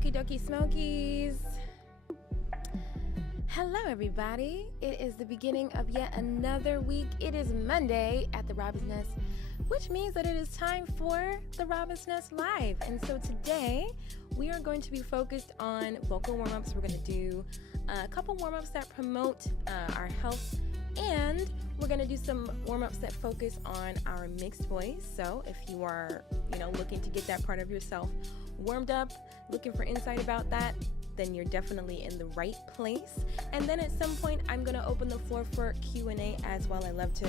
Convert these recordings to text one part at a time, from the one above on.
Okie dokie smokies. Hello everybody. It is the beginning of yet another week. It is Monday at the Robin's Nest, which means that it is time for the Robin's Nest Live. And so today we are going to be focused on vocal warm-ups. We're going to do a couple warm-ups that promote our health, and we're going to do some warm-ups that focus on our mixed voice. So if you are, looking to get that part of yourself warmed up, looking for insight about that, then you're definitely in the right place. And then at some point, I'm going to open the floor for Q&A as well. I love to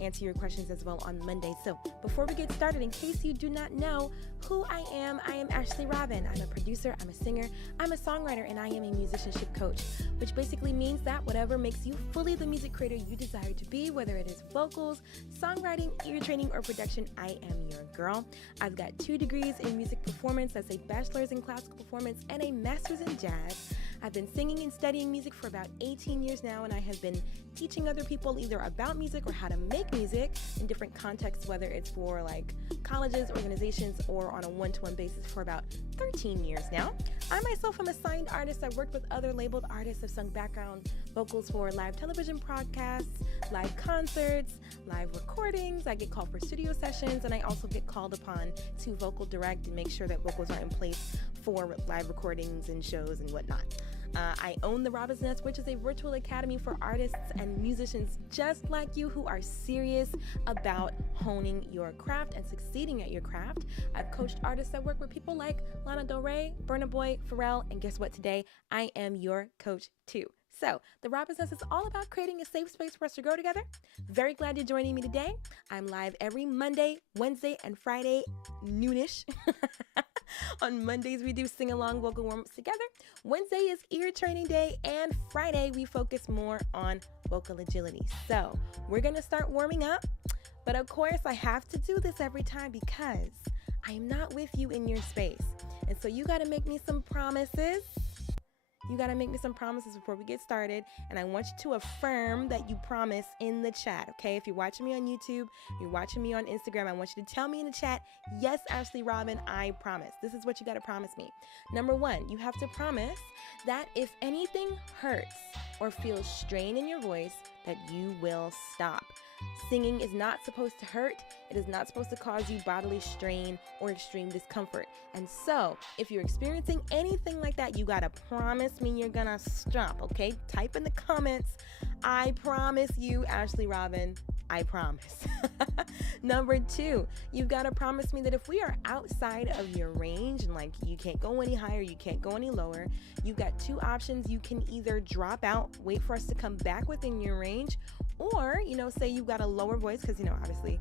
answer your questions as well on Monday. So before we get started, in case you do not know who I am Ashley Robin. I'm a producer, I'm a singer, I'm a songwriter, and I am a musicianship coach, which basically means that whatever makes you fully the music creator you desire to be, whether it is vocals, songwriting, ear training, or production, I am your girl. I've got 2 degrees in music performance. That's a bachelor's in classical performance and a master's in jazz. I've been singing and studying music for about 18 years now, and I have been teaching other people either about music or how to make music in different contexts, whether it's for like colleges, organizations, or on a one-to-one basis for about 13 years now. I myself am a signed artist. I've worked with other labeled artists. I've sung background vocals for live television broadcasts, live concerts, live recordings. I get called for studio sessions, and I also get called upon to vocal direct and make sure that vocals are in place for live recordings and shows and whatnot. I own the Robin's Nest, which is a virtual academy for artists and musicians just like you who are serious about honing your craft and succeeding at your craft. I've coached artists that work with people like Lana Del Rey, Burna Boy, Pharrell, and guess what? Today, I am your coach too. So, the Robin's Nest is all about creating a safe space for us to grow together. Very glad you're joining me today. I'm live every Monday, Wednesday, and Friday, noonish. On Mondays, we do sing-along vocal warm-ups together. Wednesday is ear training day, and Friday, we focus more on vocal agility. So, we're going to start warming up, but of course, I have to do this every time because I am not with you in your space. And so, you got to make me some promises. You got to make me some promises before we get started, and I want you to affirm that you promise in the chat, okay? If you're watching me on YouTube, you're watching me on Instagram, I want you to tell me in the chat, yes, Ashley Robin, I promise. This is what you got to promise me. Number 1, you have to promise that if anything hurts or feels strain in your voice, that you will stop. Singing is not supposed to hurt. It is not supposed to cause you bodily strain or extreme discomfort. And so, if you're experiencing anything like that, you gotta promise me you're gonna stop, okay? Type in the comments, I promise you, Ashley Robin, I promise. Number 2, you've got to promise me that if we are outside of your range and like you can't go any higher, you can't go any lower, you've got 2 options. You can either drop out, wait for us to come back within your range, or, say you've got a lower voice, because, obviously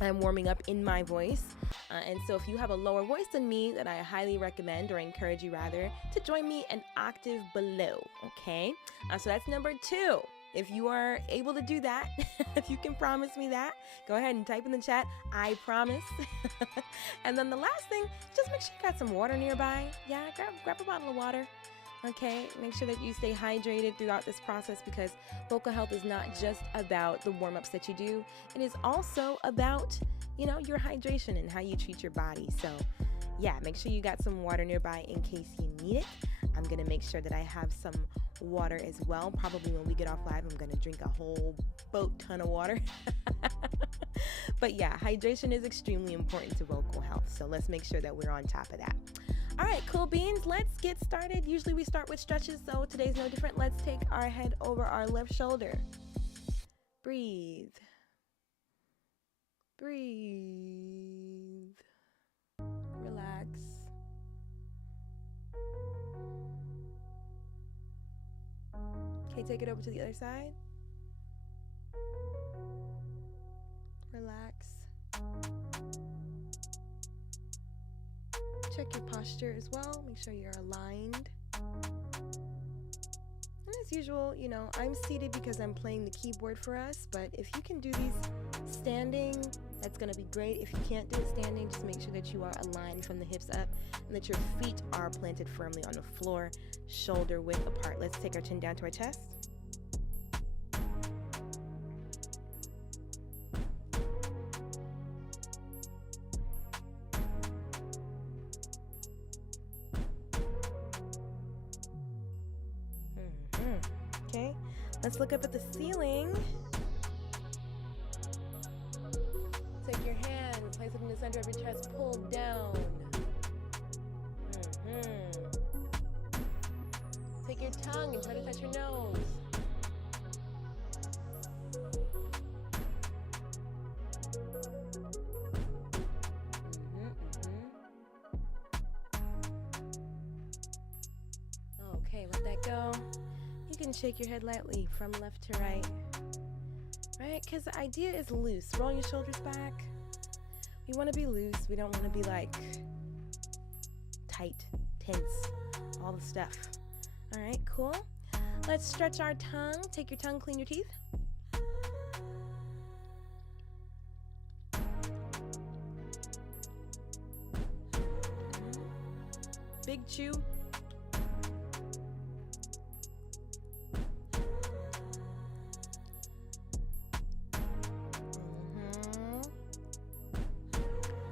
I'm warming up in my voice. And so if you have a lower voice than me, then I highly recommend, or encourage you rather, to join me an octave below, okay? So that's number 2. If you are able to do that, if you can promise me that, go ahead and type in the chat, I promise. And then the last thing, just make sure you got some water nearby. Yeah, grab a bottle of water. Okay, make sure that you stay hydrated throughout this process, because vocal health is not just about the warm-ups that you do. It is also about, your hydration and how you treat your body. So yeah, make sure you got some water nearby in case you need it. I'm going to make sure that I have some water as well. Probably when we get off live, I'm going to drink a whole boat ton of water. But yeah, hydration is extremely important to vocal health. So let's make sure that we're on top of that. All right, cool beans, let's get started. Usually we start with stretches, so today's no different. Let's take our head over our left shoulder. Breathe. Breathe. Relax. Okay, take it over to the other side. Relax. Check your posture as well. Make sure you're aligned. And as usual, I'm seated because I'm playing the keyboard for us, but if you can do these standing, that's going to be great. If you can't do it standing, just make sure that you are aligned from the hips up and that your feet are planted firmly on the floor, shoulder width apart. Let's take our chin down to our chest. Okay, let's look up at the ceiling. Take your hand, place it in the center of your chest, pull down. Take your tongue and try to touch your nose. and shake your head lightly from left to right. Right? Because the idea is loose. Roll your shoulders back. We want to be loose. We don't want to be like tight, tense, all the stuff. All right, cool. Let's stretch our tongue. Take your tongue, clean your teeth. Big chew.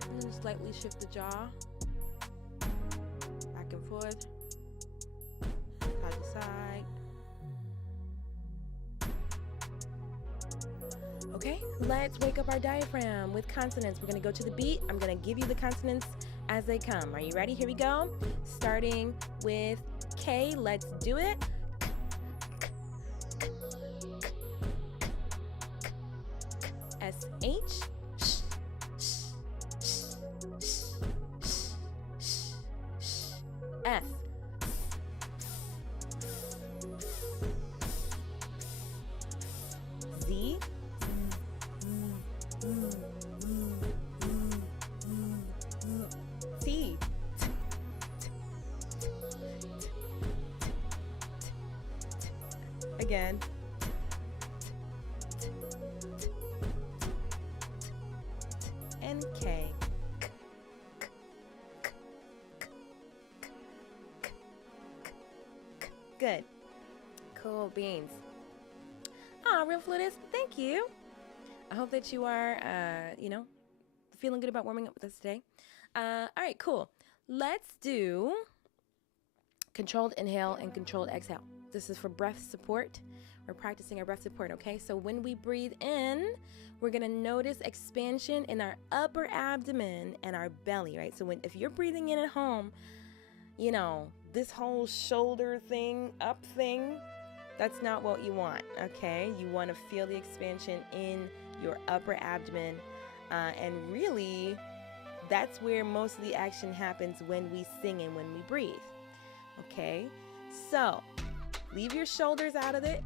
And then slightly shift the jaw. Back and forth. Side to side. Okay, let's wake up our diaphragm with consonants. We're going to go to the beat. I'm going to give you the consonants as they come. Are you ready? Here we go. Starting with K. Let's do it. S-H. F. Z. T. Again. And K. Good. Cool beans. Ah, real flutist, thank you. I hope that you are, feeling good about warming up with us today. All right, cool. Let's do controlled inhale and controlled exhale. This is for breath support. We're practicing our breath support, okay? So when we breathe in, we're gonna notice expansion in our upper abdomen and our belly, right? So if you're breathing in at home, this whole shoulder thing, up thing, that's not what you want, okay? You want to feel the expansion in your upper abdomen, and really, that's where most of the action happens when we sing and when we breathe, okay? So, leave your shoulders out of it,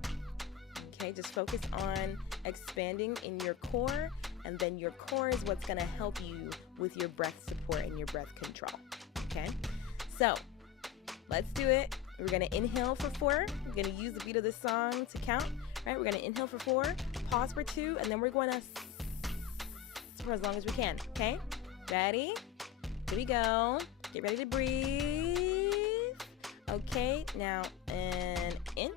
okay? Just focus on expanding in your core, and then your core is what's going to help you with your breath support and your breath control, okay? So, let's do it. We're going to inhale for 4. We're going to use the beat of the song to count, right? We're going to inhale for 4, pause for 2, and then we're going to for as long as we can, okay? Ready? Here we go. Get ready to breathe. Okay, now, and in.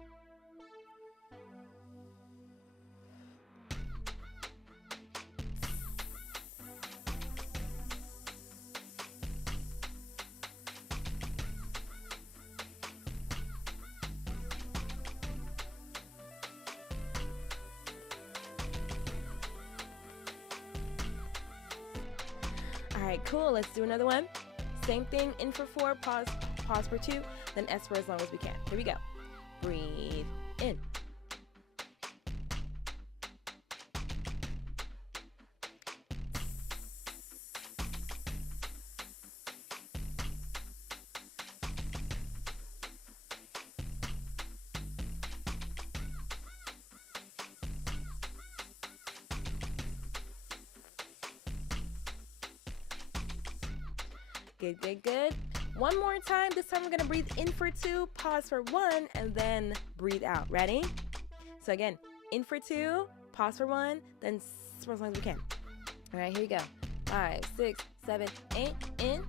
All right, cool. Let's do another one. Same thing. In for 4, pause for 2, then S for as long as we can. Here we go. Breathe in. Good, good, good. One more time. This time we're going to breathe in for 2, pause for 1, and then breathe out. Ready? So again, in for 2, pause for 1, then for as long as we can. All right, here we go. 5, 6, 7, 8, in.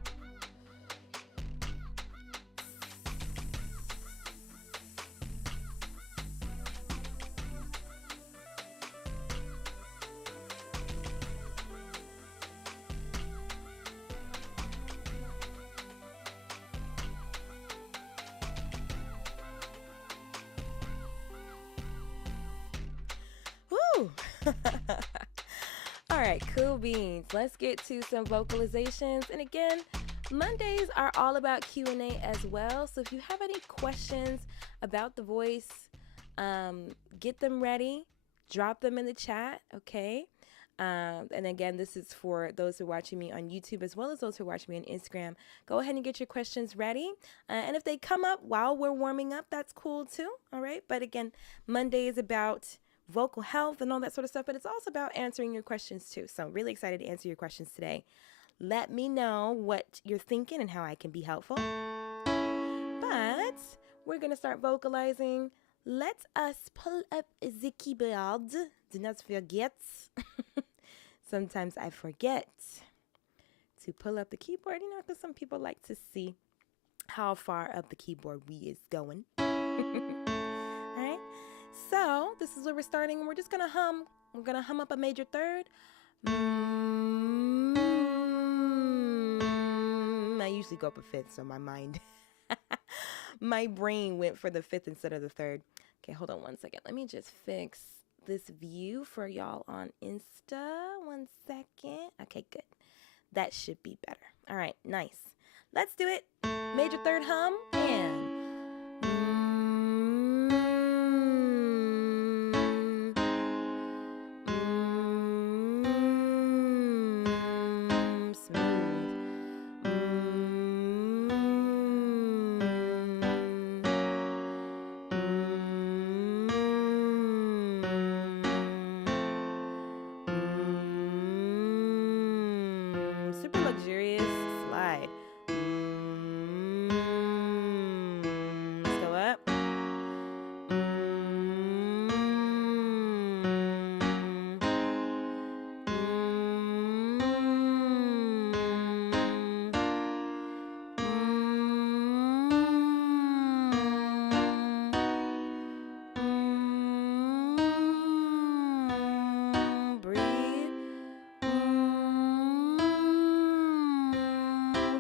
All right, cool beans. Let's get to some vocalizations. And again, Mondays are all about Q&A as well. So if you have any questions about the voice, get them ready. Drop them in the chat, okay? And again, this is for those who are watching me on YouTube as well as those who are watching me on Instagram. Go ahead and get your questions ready. And if they come up while we're warming up, that's cool too. All right. But again, Monday is about vocal health and all that sort of stuff, but it's also about answering your questions too. So I'm really excited to answer your questions today. Let me know what you're thinking and how I can be helpful. But we're going to start vocalizing. Let us pull up the keyboard. Do not forget. Sometimes I forget to pull up the keyboard, you know, because some people like to see how far up the keyboard we is going. All right. So this is where we're starting. We're just going to hum. We're going to hum up a major third. I usually go up a fifth, so my brain went for the fifth instead of the third. Okay, hold on one second. Let me just fix this view for y'all on Insta. 1 second. Okay, good. That should be better. All right, nice. Let's do it. Major third hum and super luxurious slide. Let's go up.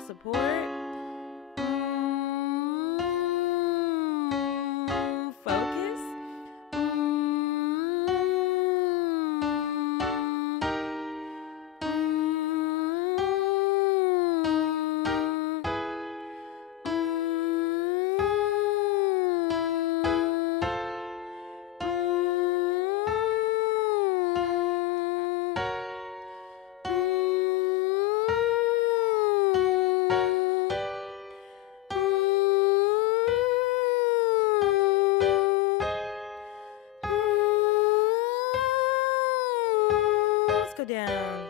Support. Focus. Go down.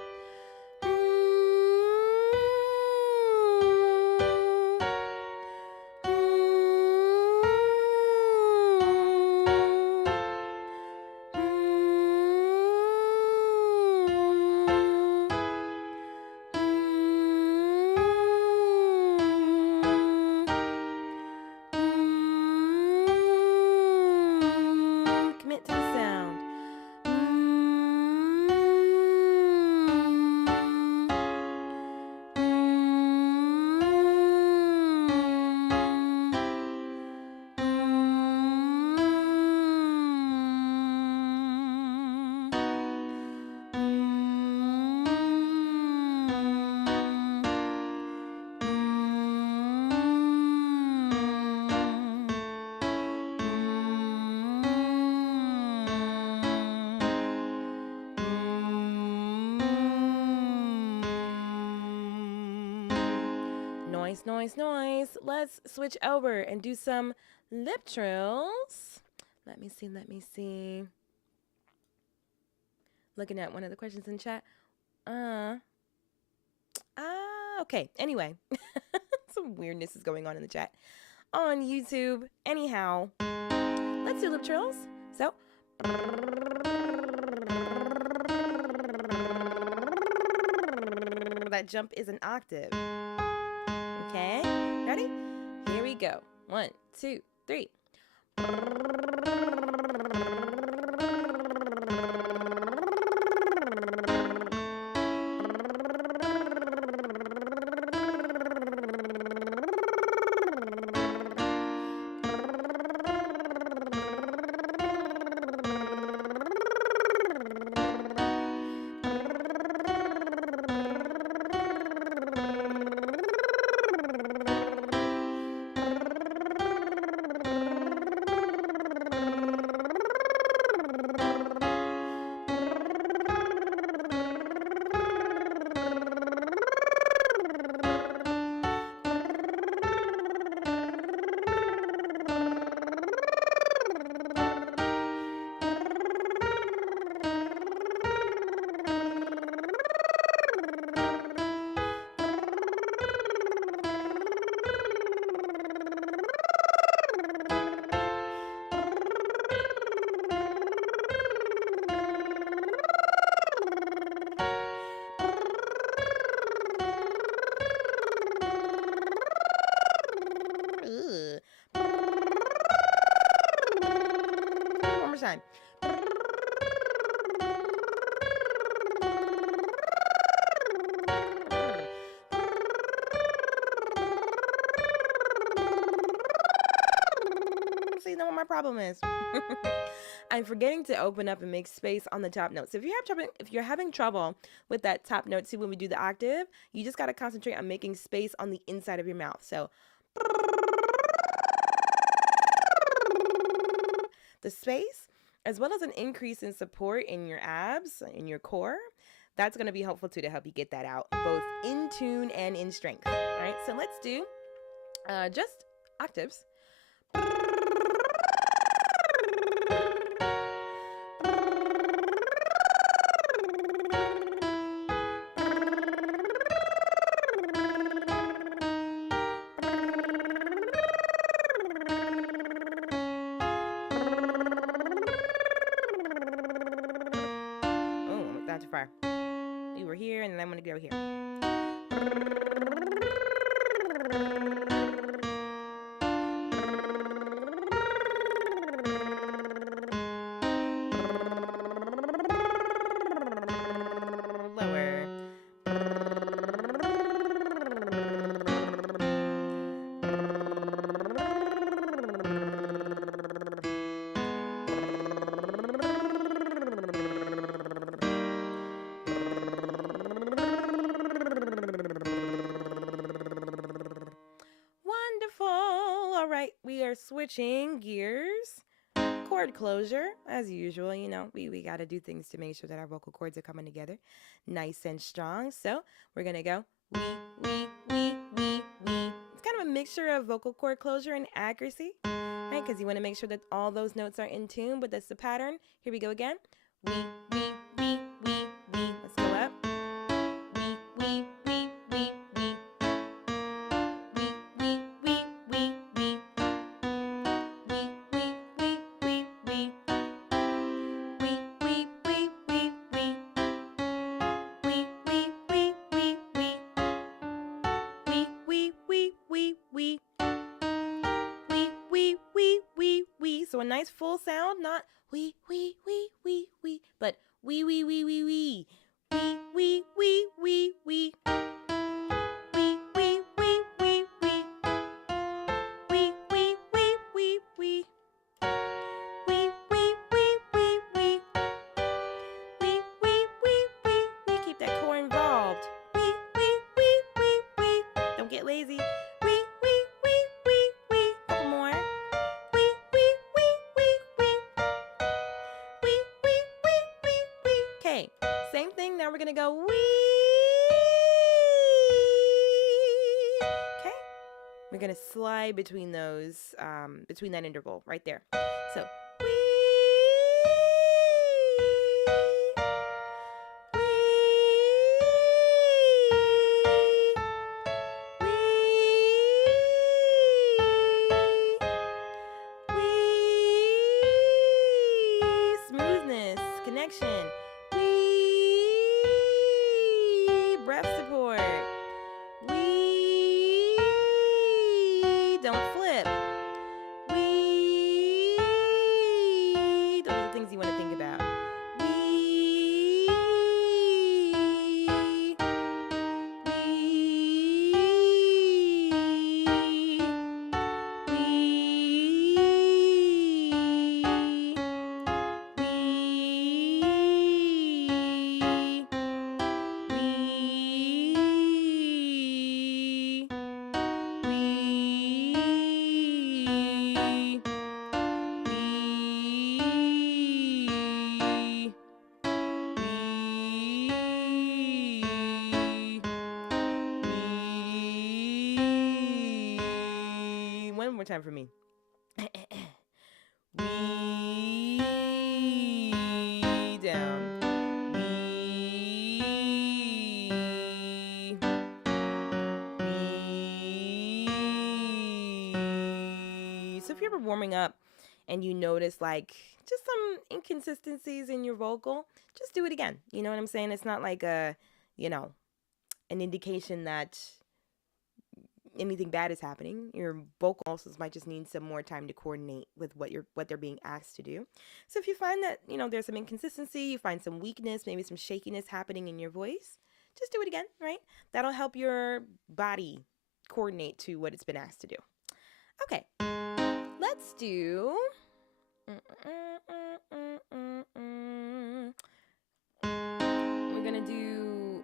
Commit to the sound. Noise, noise, noise. Let's switch over and do some lip trills. Let me see. Looking at one of the questions in chat. Okay. Anyway, some weirdness is going on in the chat on YouTube. Anyhow, let's do lip trills. So, that jump is an octave. Okay, ready? Here we go. 1, 2, 3. time. So you know what my problem is. I'm forgetting to open up and make space on the top note. So if you're having trouble with that top note too when we do the octave, you just got to concentrate on making space on the inside of your mouth. So the space, as well as an increase in support in your abs, in your core, that's going to be helpful too to help you get that out, both in tune and in strength. All right, so let's do just octaves. Not too far. We were here, and then I'm going to go here. Lower. We are switching gears. Chord closure, as usual. You know, we got to do things to make sure that our vocal cords are coming together nice and strong. So we're going to go wee, wee, wee, wee, wee. It's kind of a mixture of vocal cord closure and accuracy, right? Because you want to make sure that all those notes are in tune, but that's the pattern. Here we go again. Wee, wee, wee, wee, wee. Let's go up. Wee, wee, wee, wee, wee. Wee, wee, wee, wee, wee. So a nice full sound, not wee, wee, wee, wee, wee, but wee, wee, wee, wee, wee, wee, wee, wee, wee, wee. Wee, wee, wee, wee, wee. Wee, wee, wee, wee, wee. Wee, wee, wee, wee, wee. Wee, wee, wee, wee, wee. Keep that core involved. Wee, wee, wee, wee, wee. Don't get lazy. Wee, wee, wee, wee, wee. Couple more. Wee, wee, wee, wee, wee. Wee, wee, wee, wee, wee. Okay, same thing. Now we're gonna go wee. Okay, we're gonna slide between those, between that interval right there. So wee, wee, wee, smoothness, connection, wee, breath support, wee, don't flip, wee, those are the things you want to think about. Wee, wee, one more time for me. Wee, down. Wee, wee. So if you're ever warming up and you notice like just some inconsistencies in your vocal, just do it again. You know what I'm saying? It's not like a, you know, an indication that anything bad is happening. Your vocal muscles might just need some more time to coordinate with what they're being asked to do. So if you find that, there's some inconsistency, you find some weakness, maybe some shakiness happening in your voice, just do it again, right? That'll help your body coordinate to what it's been asked to do. Okay, let's do... We're going to do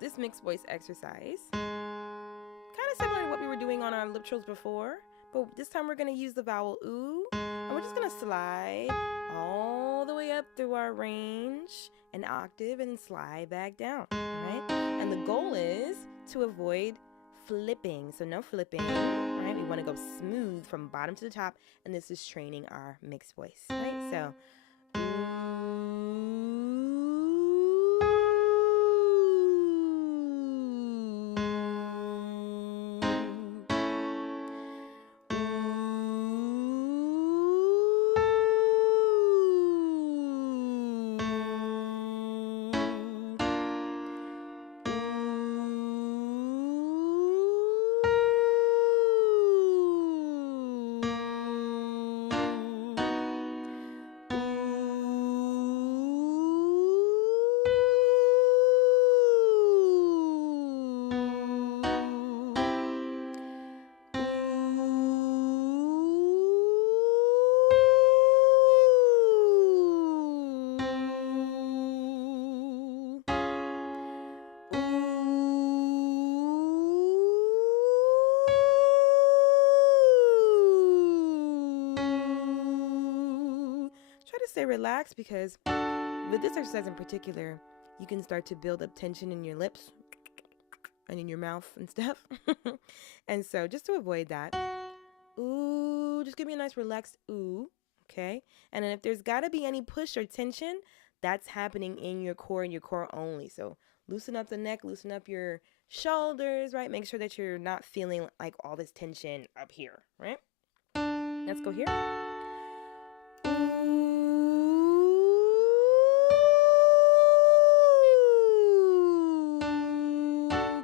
this mixed voice exercise. Kind of similar to what we were doing on our lip trills before, but this time we're going to use the vowel ooh, and we're just going to slide all the way up through our range, an octave, and then slide back down, right? And the goal is to avoid flipping, so no flipping, right? We want to go smooth from bottom to the top, and this is training our mixed voice, right? So, stay relaxed, because with this exercise in particular, you can start to build up tension in your lips and in your mouth and stuff. And so just to avoid that, ooh, just give me a nice relaxed ooh, okay? And then if there's got to be any push or tension, that's happening in your core and your core only. So loosen up the neck, loosen up your shoulders, right? Make sure that you're not feeling like all this tension up here, right? Let's go here.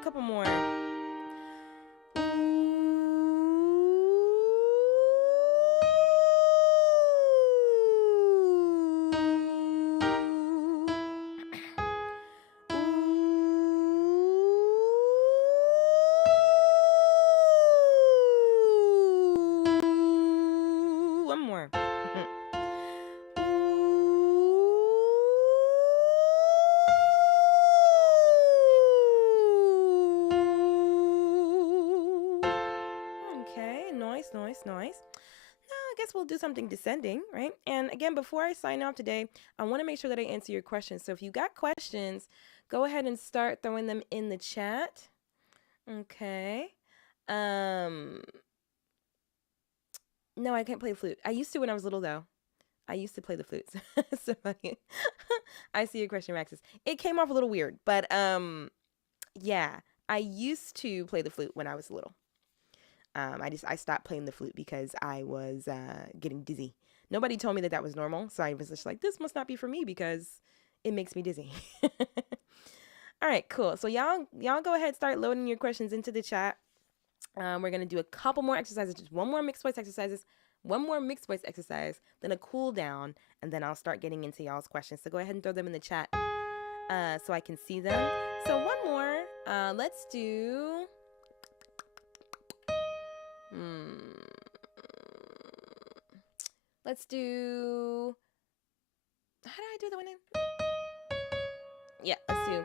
Couple more. One more. Nice. Now I guess we'll do something descending, right? And again, before I sign off today, I want to make sure that I answer your questions. So if you got questions, go ahead and start throwing them in the chat. Okay. No, I can't play the flute. I used to when I was little, though. I used to play the flutes. So funny. I see your question, Maxis. It came off a little weird, but yeah, I used to play the flute when I was little. I stopped playing the flute because I was getting dizzy. Nobody told me that was normal, so I was just like, this must not be for me because it makes me dizzy. All right, cool. So y'all go ahead, start loading your questions into the chat. We're gonna do a couple more exercises, just one more mixed voice exercise, then a cool down, and then I'll start getting into y'all's questions. So go ahead and throw them in the chat so I can see them. So one more. Let's do. Let's do. How did I do the one? Yeah, let's do.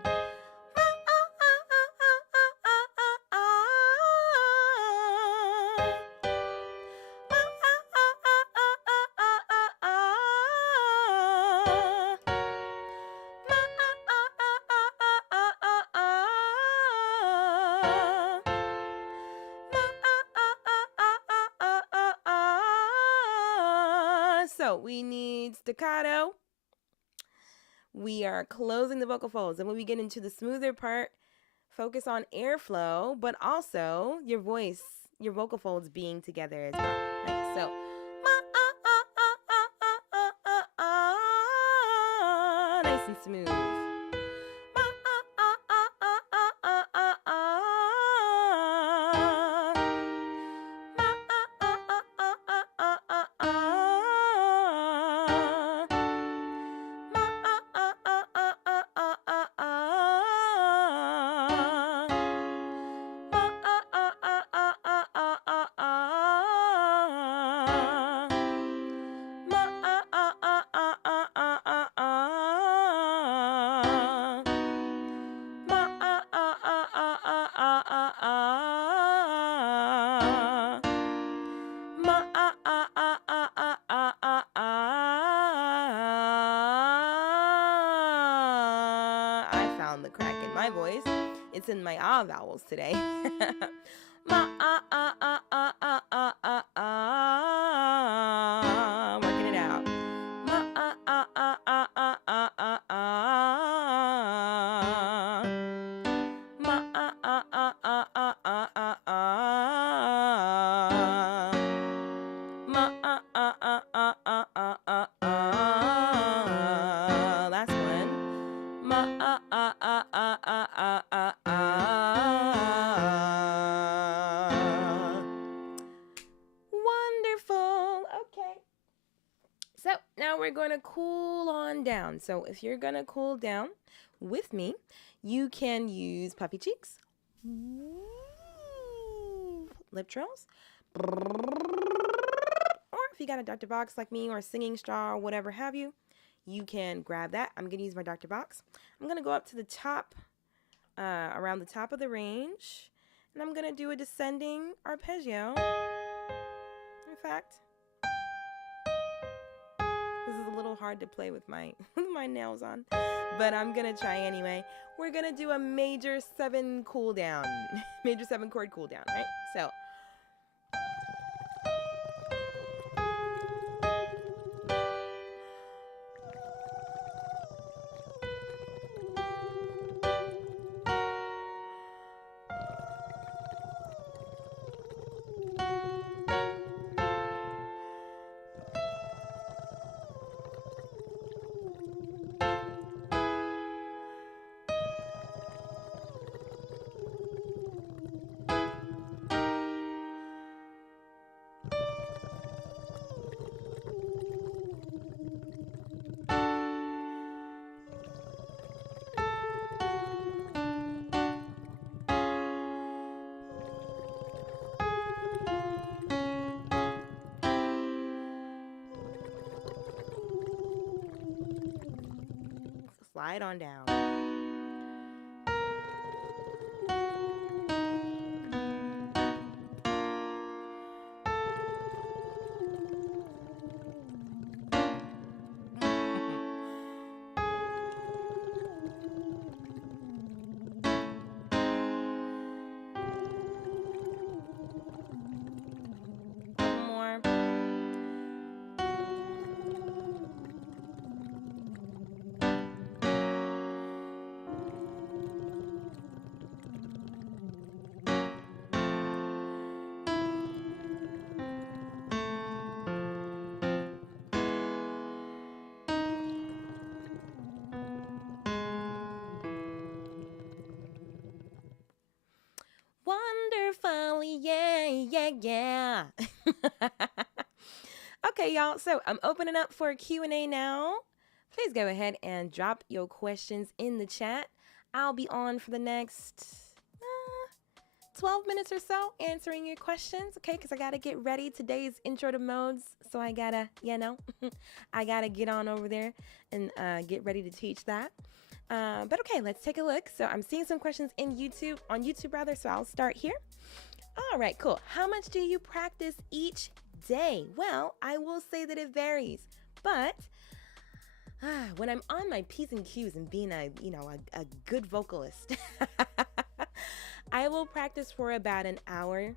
So we need staccato. We are closing the vocal folds. And when we get into the smoother part, focus on airflow, but also your voice, your vocal folds being together as well. Right? So, nice and smooth. found the crack in my voice. It's in my ah vowels today. Ma working it out. Ma Ma last one. Ma Wonderful. Okay. So now we're going to cool on down. So if you're going to cool down with me, you can use puffy cheeks, lip trills, or if you got a Dr. Box like me or a singing straw or whatever have you, you can grab that. I'm going to use my Dr. Box. I'm going to go up to the top, around the top of the range, and I'm going to do a descending arpeggio. In fact, this is a little hard to play with my my nails on, but I'm gonna try anyway. We're gonna do a major 7 cool down, major 7 chord cool down, right? So. Slide on down. More. Wonderful, yeah, yeah, yeah. Okay, y'all, so I'm opening up for a Q&A now. Please go ahead and drop your questions in the chat. I'll be on for the next 12 minutes or so answering your questions, okay, because I got to get ready. Today's intro to modes, so I got to, I got to get on over there and get ready to teach that. But okay, let's take a look. So I'm seeing some questions on YouTube, so I'll start here. All right, cool. How much do you practice each day? Well, I will say that it varies, but when I'm on my P's and Q's and being a good vocalist, I will practice for about an hour,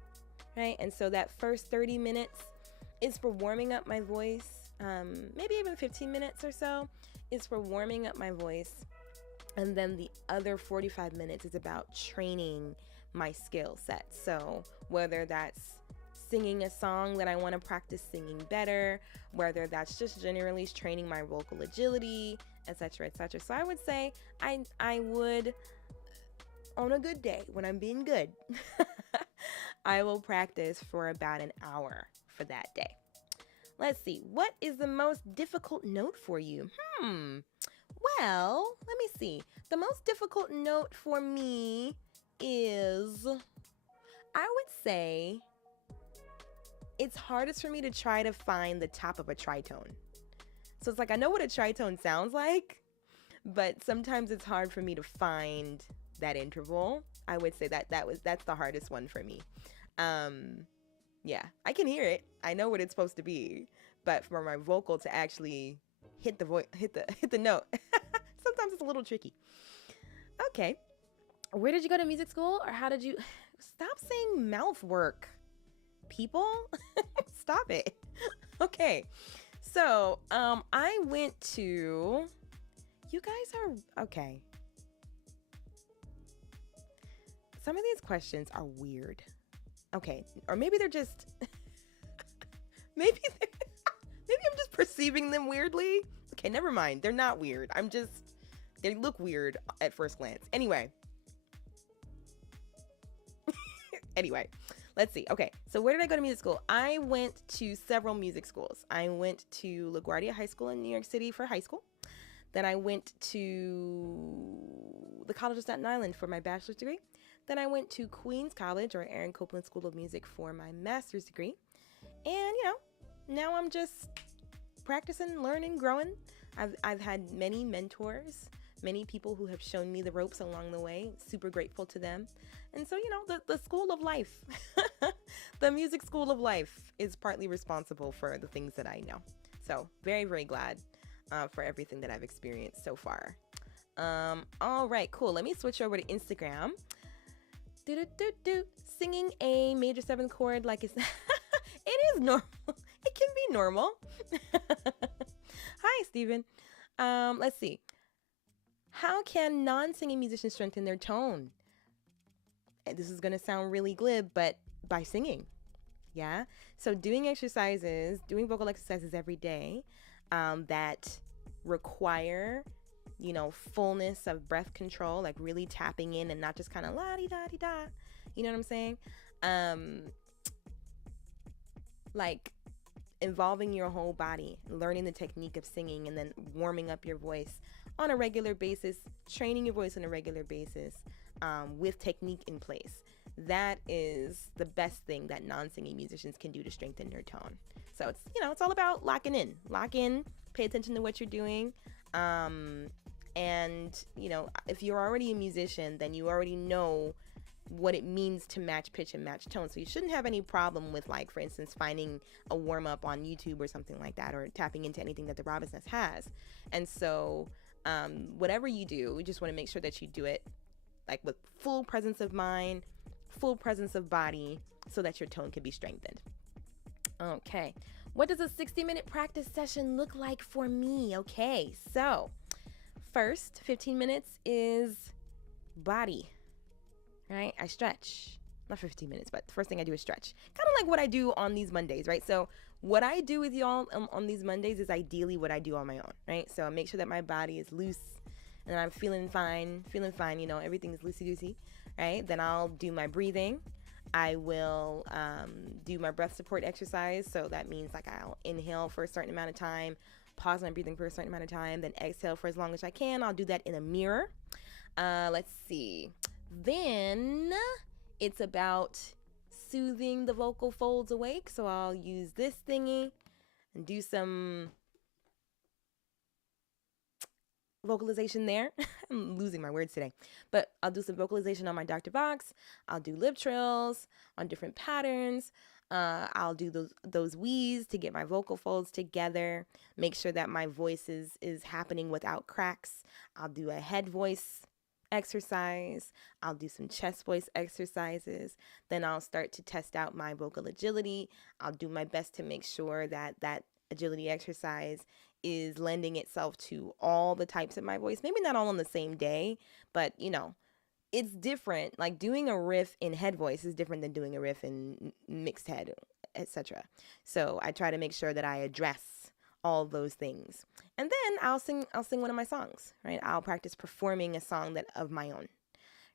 right? And so that first 30 minutes is for warming up my voice. Maybe even 15 minutes or so is for warming up my voice. And then the other 45 minutes is about training my skill set. So whether that's singing a song that I want to practice singing better, whether that's just generally training my vocal agility, etc., etc. So I would say I would, on a good day, when I'm being good, I will practice for about an hour for that day. Let's see. What is the most difficult note for you? Well, let me see. The most difficult note for me is, I would say, it's hardest for me to try to find the top of a tritone. So it's like, I know what a tritone sounds like, but sometimes it's hard for me to find that interval. I would say that's the hardest one for me. Yeah, I can hear it. I know what it's supposed to be, but for my vocal to actually hit the note, sometimes it's a little tricky. Okay. Where did you go to music school, or how did you stop saying mouth work, people? Stop it. Okay. So, I went to, you guys are, okay. Some of these questions are weird. Okay. Or maybe they're just, maybe I'm just perceiving them weirdly. Okay, never mind. They're not weird. They look weird at first glance. Anyway, let's see. Okay, so where did I go to music school? I went to several music schools. I went to LaGuardia High School in New York City for high school. Then I went to the College of Staten Island for my bachelor's degree. Then I went to Queens College, or Aaron Copland School of Music, for my master's degree. And, now I'm just practicing, learning, growing. I've had many mentors, many people who have shown me the ropes along the way. Super grateful to them. And so, the school of life, the music school of life is partly responsible for the things that I know. So very, very glad for everything that I've experienced so far. All right, cool. Let me switch over to Instagram. Singing a major 7th chord like it's... It is normal. It can be normal. Hi, Steven. Let's see. How can non-singing musicians strengthen their tone? And this is going to sound really glib, but by singing. Yeah. So doing vocal exercises every day that require, fullness of breath control, like really tapping in and not just kind of la-di-da-di-da. You know what I'm saying? Like involving your whole body, learning the technique of singing, and then warming up your voice on a regular basis, training your voice on a regular basis with technique in place. That is the best thing that non-singing musicians can do to strengthen their tone. So it's, it's all about locking in. Lock in, pay attention to what you're doing. And, if you're already a musician, then you already know what it means to match pitch and match tone. So you shouldn't have any problem with, like, for instance, finding a warm-up on YouTube or something like that, or tapping into anything that the Robin's Nest has. And so whatever you do, we just want to make sure that you do it like with full presence of mind, full presence of body, so that your tone can be strengthened. Okay, what does a 60-minute practice session look like for me? Okay, so first 15 minutes is body, right? I stretch. Not 15 minutes, but the first thing I do is stretch. Kind of like what I do on these Mondays, right? So what I do with y'all on these Mondays is ideally what I do on my own, right? So I make sure that my body is loose and I'm feeling fine, everything is loosey-goosey, right? Then I'll do my breathing. I will do my breath support exercise. So that means like I'll inhale for a certain amount of time, pause my breathing for a certain amount of time, then exhale for as long as I can. I'll do that in a mirror. Let's see. Then it's about soothing the vocal folds awake. So I'll use this thingy and do some vocalization there. I'm losing my words today, but I'll do some vocalization on my Dr. Box. I'll do lip trills on different patterns. I'll do those wheeze to get my vocal folds together. Make sure that my voice is happening without cracks. I'll do a head voice exercise. I'll do some chest voice exercises. Then I'll start to test out my vocal agility. I'll do my best to make sure that agility exercise is lending itself to all the types of my voice. Maybe not all on the same day, but it's different. Like doing a riff in head voice is different than doing a riff in mixed head, etc. So I try to make sure that I address all of those things. And then I'll sing one of my songs, right? I'll practice performing a song of my own,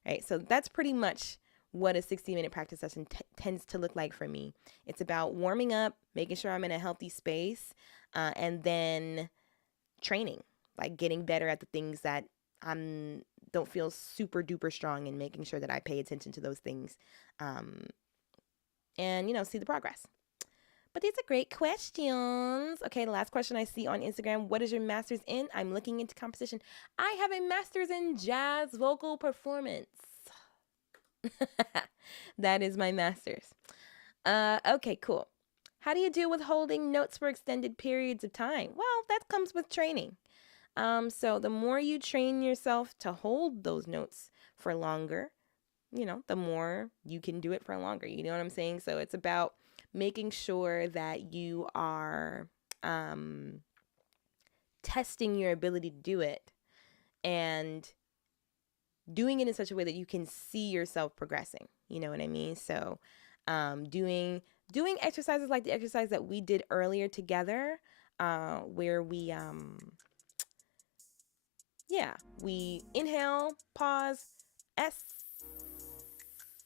right? So that's pretty much what a 60-minute practice session tends to look like for me. It's about warming up, making sure I'm in a healthy space, and then training, like getting better at the things that I don't feel super duper strong in, making sure that I pay attention to those things, and see the progress. But these are great questions. Okay, the last question I see on Instagram: what is your master's in? I'm looking into composition. I have a master's in jazz vocal performance. That is my master's. Okay, cool. How do you deal with holding notes for extended periods of time? Well, that comes with training. So the more you train yourself to hold those notes for longer, the more you can do it for longer. You know what I'm saying? So it's about making sure that you are testing your ability to do it and doing it in such a way that you can see yourself progressing. You know what I mean? So doing exercises like the exercise that we did earlier together, where we inhale, pause, S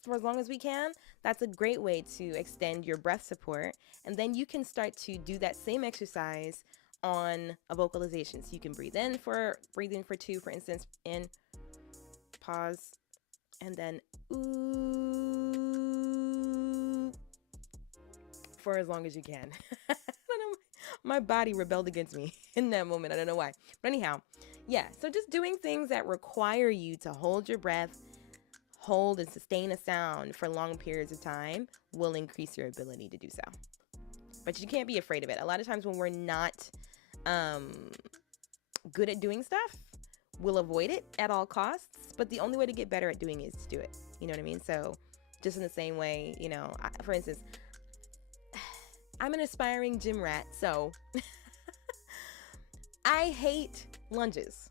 for as long as we can. That's a great way to extend your breath support. And then you can start to do that same exercise on a vocalization. So you can breathe in for 2, for instance, in, pause, and then ooh for as long as you can. I don't know, my body rebelled against me in that moment. I don't know why. But anyhow, yeah, so just doing things that require you to hold your breath, hold and sustain a sound for long periods of time will increase your ability to do so. But you can't be afraid of it. A lot of times when we're not good at doing stuff, we'll avoid it at all costs. But the only way to get better at doing it is to do it. You know what I mean? So just in the same way, for instance, I'm an aspiring gym rat, so I hate lunges.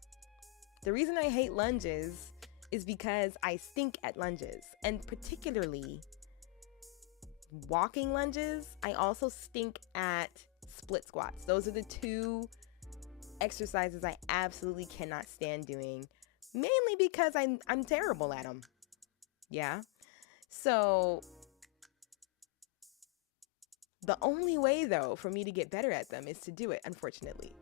The reason I hate lunges is because I stink at lunges, and particularly walking lunges. I also stink at split squats. Those are the two exercises I absolutely cannot stand doing, mainly because I'm terrible at them. Yeah. So the only way, though, for me to get better at them is to do it, unfortunately.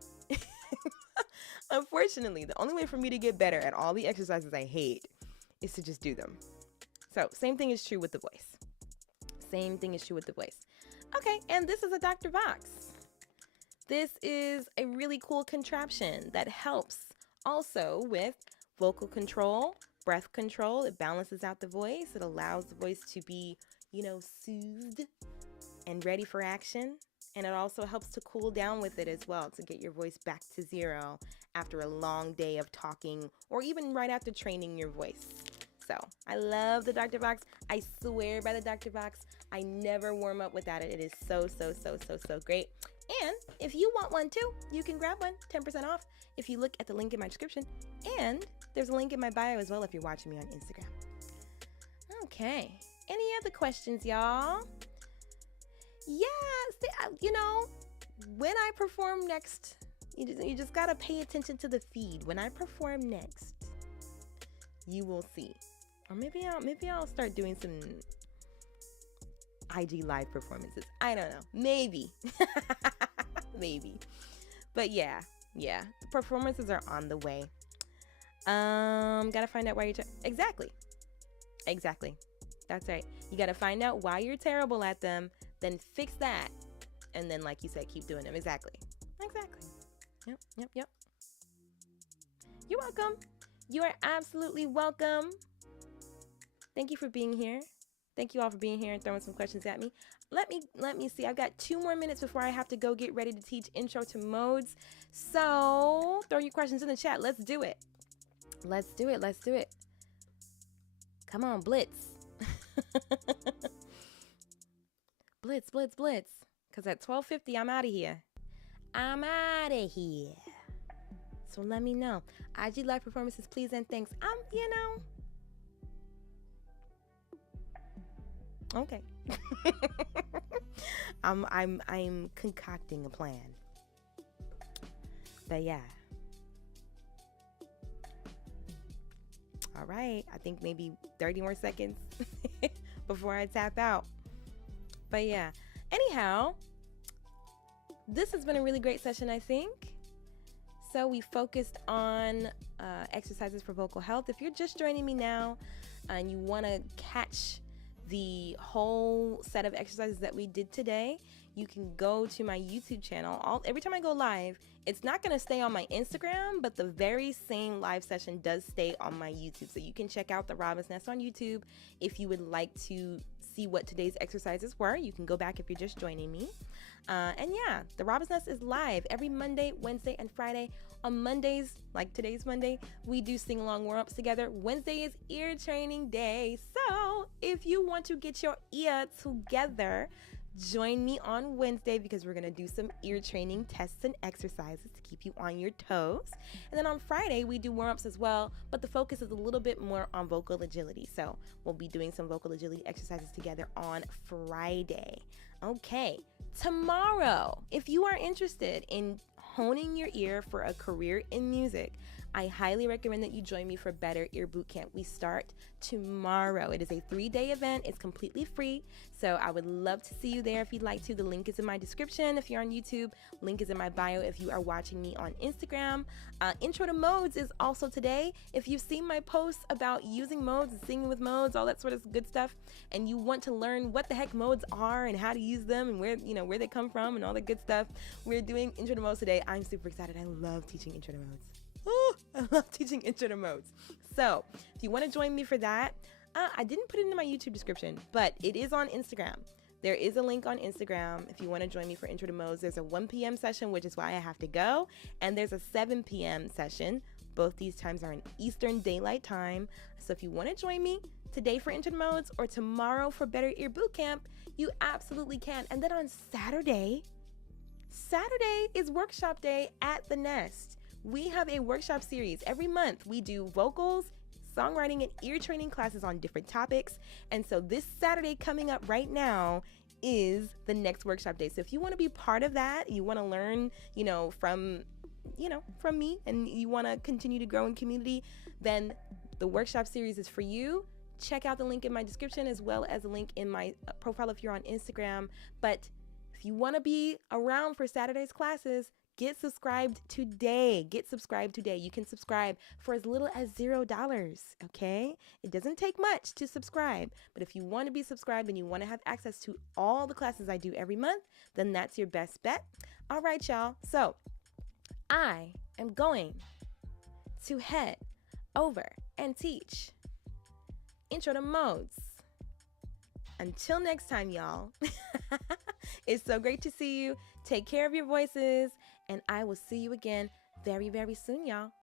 Unfortunately, the only way for me to get better at all the exercises I hate is to just do them. So same thing is true with the voice. Same thing is true with the voice. Okay, and this is a Dr. Box. This is a really cool contraption that helps also with vocal control, breath control. It balances out the voice. It allows the voice to be, soothed and ready for action. And it also helps to cool down with it as well, to get your voice back to zero after a long day of talking, or even right after training your voice. So I love the Dr. Box. I swear by the Dr. Box. I never warm up without it. It is so, so, so, so, so great. And if you want one too, you can grab one, 10% off, if you look at the link in my description. And there's a link in my bio as well if you're watching me on Instagram. Okay. Any other questions, y'all? Yeah, when I perform next, you just gotta pay attention to the feed. When I perform next, you will see. Or maybe I'll start doing some IG live performances. I don't know. Maybe. Maybe. But yeah. The performances are on the way. Gotta find out why you're Exactly. That's right. You gotta find out why you're terrible at them, then fix that. And then, like you said, keep doing them. Exactly. Yep. You're welcome. You are absolutely welcome. Thank you for being here. Thank you all for being here and throwing some questions at me. Let me see. I've got 2 more minutes before I have to go get ready to teach intro to modes. So throw your questions in the chat. Let's do it. Come on, blitz. Blitz. Because at 12:50, I'm out of here. So let me know. IG live performances, please and thanks. Okay. I'm concocting a plan. But yeah. All right. I think maybe 30 more seconds before I tap out. But yeah. Anyhow, this has been a really great session, I think. So we focused on exercises for vocal health. If you're just joining me now and you want to catch the whole set of exercises that we did today, you can go to my YouTube channel. Every time I go live, it's not going to stay on my Instagram, but the very same live session does stay on my YouTube. So you can check out the Robin's Nest on YouTube if you would like to see what today's exercises were. You can go back if you're just joining me. And yeah, the Robin's Nest is live every Monday, Wednesday, and Friday. On Mondays, like today's Monday, we do sing-along warm-ups together. Wednesday is ear training day. So if you want to get your ear together, join me on Wednesday because we're going to do some ear training tests and exercises to keep you on your toes. And then on Friday, we do warm-ups as well, but the focus is a little bit more on vocal agility. So we'll be doing some vocal agility exercises together on Friday. Okay, tomorrow, if you are interested in honing your ear for a career in music, I highly recommend that you join me for Better Ear Bootcamp. We start tomorrow. It is a 3-day event. It's completely free. So I would love to see you there if you'd like to. The link is in my description if you're on YouTube. Link is in my bio if you are watching me on Instagram. Intro to Modes is also today. If you've seen my posts about using modes and singing with modes, all that sort of good stuff, and you want to learn what the heck modes are and how to use them and where they come from and all that good stuff, we're doing Intro to Modes today. I'm super excited. I love teaching Intro to Modes. Oh, I love teaching Intro to Modes. So if you want to join me for that, I didn't put it in my YouTube description, but it is on Instagram. There is a link on Instagram if you want to join me for Intro to Modes. There's a 1 p.m. session, which is why I have to go, and there's a 7 p.m. session. Both these times are in Eastern Daylight Time. So if you want to join me today for Intro to Modes or tomorrow for Better Ear Bootcamp, you absolutely can. And then on Saturday is workshop day at the Nest. We have a workshop series. Every month we do vocals, songwriting, and ear training classes on different topics. And so this Saturday coming up right now is the next workshop day. So if you want to be part of that, you want to learn, from me, and you want to continue to grow in community, then the workshop series is for you. Check out the link in my description as well as the link in my profile if you're on Instagram. But if you want to be around for Saturday's classes, get subscribed today. You can subscribe for as little as $0, okay? It doesn't take much to subscribe, but if you want to be subscribed and you want to have access to all the classes I do every month, then that's your best bet. All right, y'all. So I am going to head over and teach Intro to Modes. Until next time, y'all. It's so great to see you. Take care of your voices, and I will see you again very, very soon, y'all.